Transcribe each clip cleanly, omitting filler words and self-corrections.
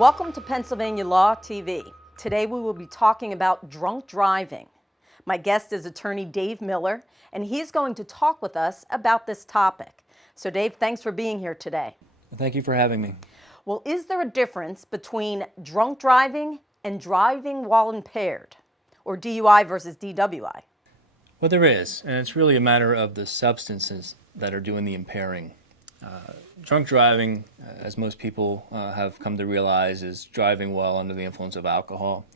Welcome to Pennsylvania Law TV. Today we will be talking about drunk driving. My guest is attorney Dave Miller, and he's going to talk with us about this topic. So Dave, thanks for being here today. Thank you for having me. Well, is there a difference between drunk driving and driving while impaired, or DUI versus DWI? Well, there is, and it's really a matter of the substances that are doing the impairing. Drunk driving, as most people have come to realize, is driving while under the influence of alcohol.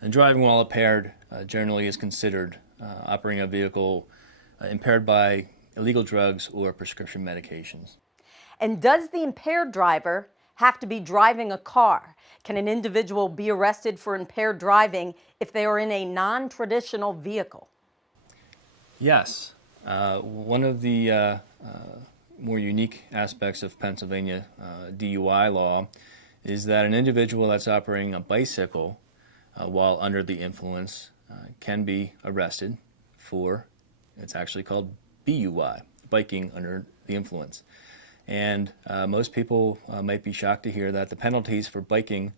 And driving while impaired generally is considered operating a vehicle impaired by illegal drugs or prescription medications. And does the impaired driver have to be driving a car? Can an individual be arrested for impaired driving if they are in a non-traditional vehicle? Yes. One of the more unique aspects of Pennsylvania DUI law is that an individual that's operating a bicycle while under the influence can be arrested for, it's actually called BUI, biking under the influence. And most people might be shocked to hear that the penalties for biking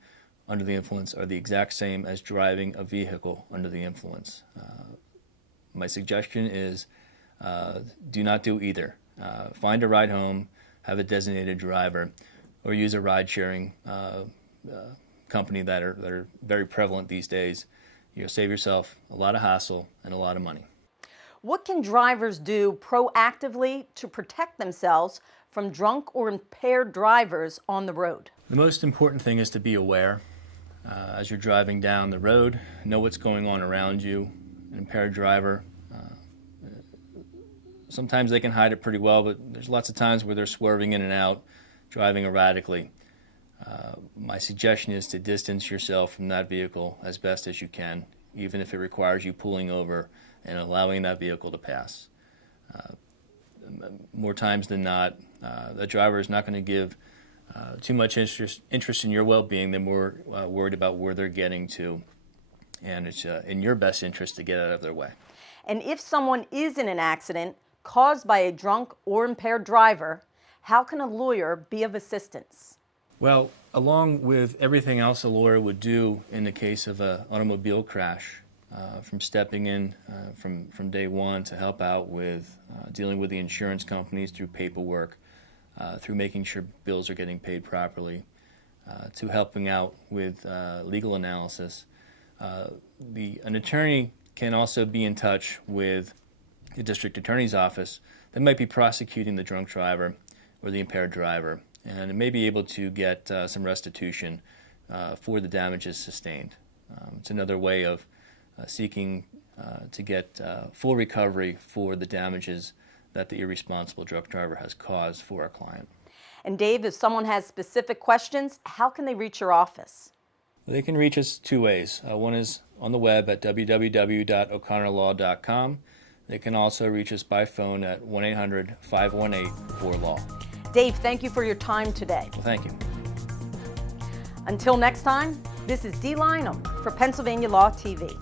under the influence are the exact same as driving a vehicle under the influence. My suggestion is do not do either. Find a ride home, have a designated driver, or use a ride-sharing company that are very prevalent these days. You'll save yourself a lot of hassle and a lot of money. What can drivers do proactively to protect themselves from drunk or impaired drivers on the road? The most important thing is to be aware. As you're driving down the road, know what's going on around you. An impaired driver, sometimes they can hide it pretty well, but there's lots of times where they're swerving in and out, driving erratically. My suggestion is to distance yourself from that vehicle as best as you can, even if it requires you pulling over and allowing that vehicle to pass. More times than not, the driver is not going to give too much interest in your well-being. They're more worried about where they're getting to, and it's in your best interest to get out of their way. And if someone is in an accident caused by a drunk or impaired driver, how can a lawyer be of assistance? Well, along with everything else a lawyer would do in the case of an automobile crash, from stepping in from day one to help out with dealing with the insurance companies through paperwork, through making sure bills are getting paid properly, to helping out with legal analysis. An attorney can also be in touch with the district attorney's office that might be prosecuting the drunk driver or the impaired driver, and may be able to get some restitution for the damages sustained. It's another way of seeking to get full recovery for the damages that the irresponsible drunk driver has caused for our client. And Dave, if someone has specific questions, how can they reach your office? They can reach us two ways. One is on the web at www.o'connorlaw.com. They can also reach us by phone at 1-800-518-4LAW. Dave, thank you for your time today. Well, thank you. Until next time, this is Dee Lynham for Pennsylvania Law TV.